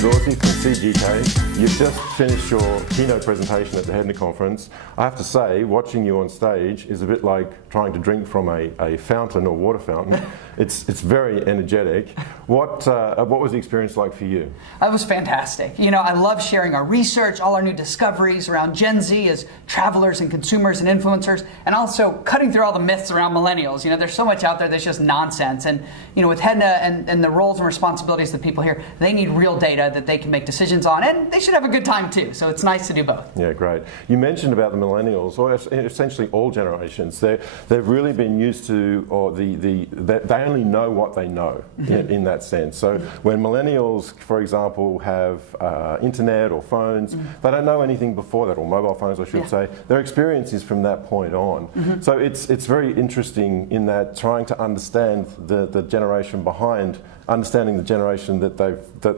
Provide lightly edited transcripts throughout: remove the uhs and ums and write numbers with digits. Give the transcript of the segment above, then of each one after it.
Dorsey from CGK. You've just finished your keynote presentation at the HEDNA conference. I have to say, watching you on stage is a bit like trying to drink from a fountain or water fountain. It's very energetic. What was the experience like for you? It was fantastic. You know, I love sharing our research, all our new discoveries around Gen Z as travelers and consumers and influencers, and also cutting through all the myths around millennials. You know, there's so much out there that's just nonsense. And, you know, with HEDNA and the roles and responsibilities of the people here, they need real data that they can make decisions on, and they should have a good time too. So it's nice to do both. Yeah, great. You mentioned about the millennials, or essentially all generations. They've really been used to, or they only know what they know in that sense. So when millennials, for example, have internet or phones, they don't know anything before that, or mobile phones, I should say. Their experience is from that point on. So it's very interesting in that trying to understand the generation behind, understanding the generation that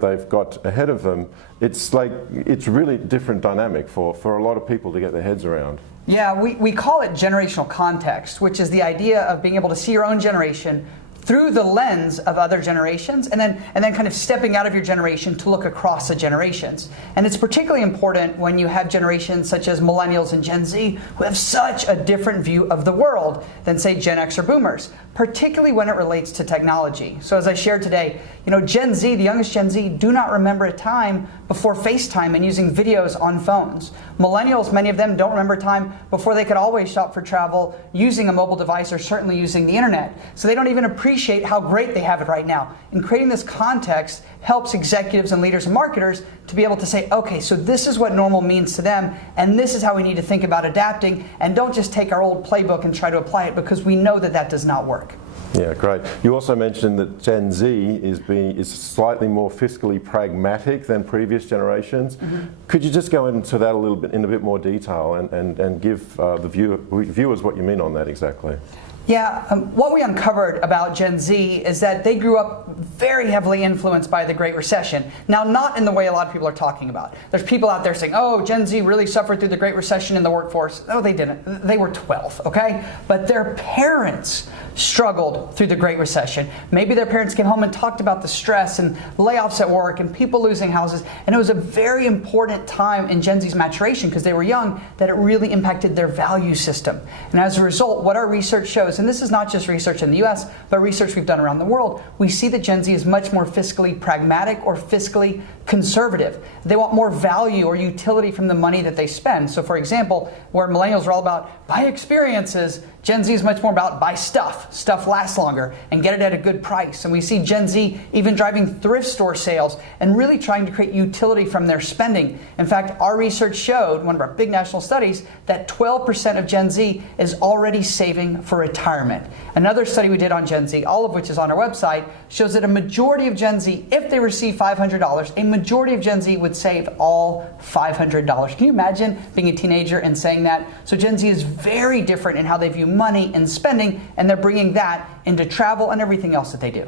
they've got ahead of them. It's really different dynamic for a lot of people to get their heads around. Yeah, we call it generational context, which is the idea of being able to see your own generation through the lens of other generations, and then kind of stepping out of your generation to look across the generations. And it's particularly important when you have generations such as millennials and Gen Z who have such a different view of the world than, say, Gen X or boomers, particularly when it relates to technology. So as I shared today, you know, Gen Z, the youngest Gen Z, do not remember a time before FaceTime and using videos on phones. Millennials, many of them don't remember a time before they could always shop for travel using a mobile device or certainly using the internet. So they don't even appreciate how great they have it right now. And creating this context helps executives and leaders and marketers to be able to say, okay, so this is what normal means to them, and this is how we need to think about adapting, and don't just take our old playbook and try to apply it, because we know that does not work. Yeah, great. You also mentioned that Gen Z is slightly more fiscally pragmatic than previous generations. Could you just go into that a little bit, in a bit more detail, and give the viewers what you mean on that exactly? Yeah, what we uncovered about Gen Z is that they grew up very heavily influenced by the Great Recession. Now, not in the way a lot of people are talking about. There's people out there saying, oh, Gen Z really suffered through the Great Recession in the workforce. No, they didn't. They were 12, okay? But their parents struggled through the Great Recession. Maybe their parents came home and talked about the stress and layoffs at work and people losing houses. And it was a very important time in Gen Z's maturation, because they were young, that it really impacted their value system. And as a result, what our research shows, and this is not just research in the US, but research we've done around the world, we see that Gen Z is much more fiscally pragmatic or fiscally conservative. They want more value or utility from the money that they spend. So for example, where millennials are all about buy experiences, Gen Z is much more about buy stuff. Stuff lasts longer and get it at a good price. And we see Gen Z even driving thrift store sales and really trying to create utility from their spending. In fact, our research showed, one of our big national studies, that 12% of Gen Z is already saving for retirement. Another study we did on Gen Z, all of which is on our website, shows that a majority of Gen Z, if they receive $500, a majority of Gen Z would save all $500. Can you imagine being a teenager and saying that? So Gen Z is very different in how they view money and spending, and they're bringing that into travel and everything else that they do.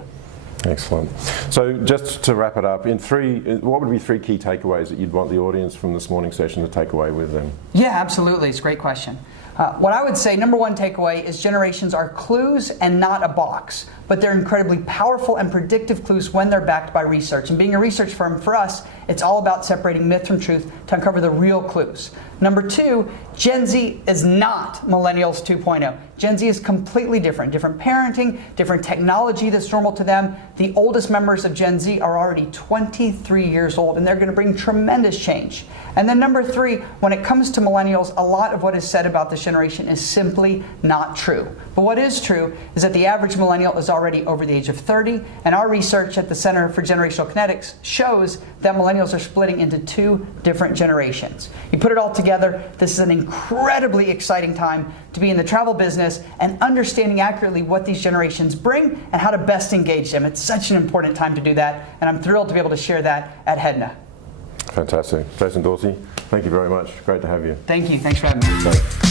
Excellent. So just to wrap it up, what would be three key takeaways that you'd want the audience from this morning's session to take away with them? Yeah, absolutely. It's a great question. What I would say, number one takeaway is generations are clues and not a box, but they're incredibly powerful and predictive clues when they're backed by research. And being a research firm, for us, it's all about separating myth from truth to uncover the real clues. Number two, Gen Z is not Millennials 2.0. Gen Z is completely different. Different parenting, different technology that's normal to them. The oldest members of Gen Z are already 23 years old, and they're going to bring tremendous change. And then number three, when it comes to millennials, a lot of what is said about this generation is simply not true. But what is true is that the average millennial is already over the age of 30, and our research at the Center for Generational Kinetics shows that millennials are splitting into two different generations. You put it all together, this is an incredibly exciting time to be in the travel business and understanding accurately what these generations bring and how to best engage them. It's such an important time to do that, and I'm thrilled to be able to share that at HEDNA. Fantastic. Jason Dorsey, thank you very much. Great to have you. Thank you. Thanks for having me.